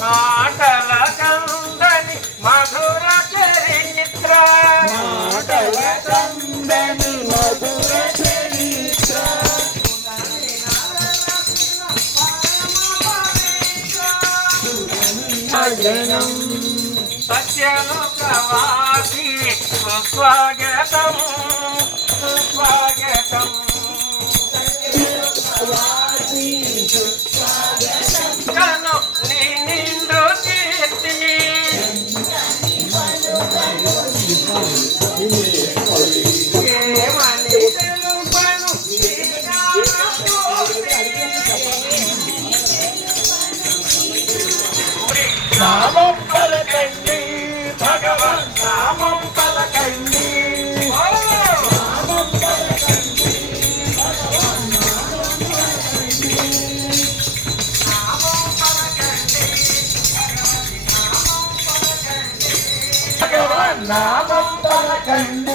మాటల కందని మధుర చరిత్ర మాటల కందని మధుర చరిత్ర సత్యలోకవాసి సుస్వాగతం సుస్వాగతం కను నీ నిండు కీర్తిని ఏమని తెలుపను నామం పలకండి భగవన్ నామం పలకండి నామం పలకండి భగవన్ నామం పలకండి భగవన్ నామం పలకండి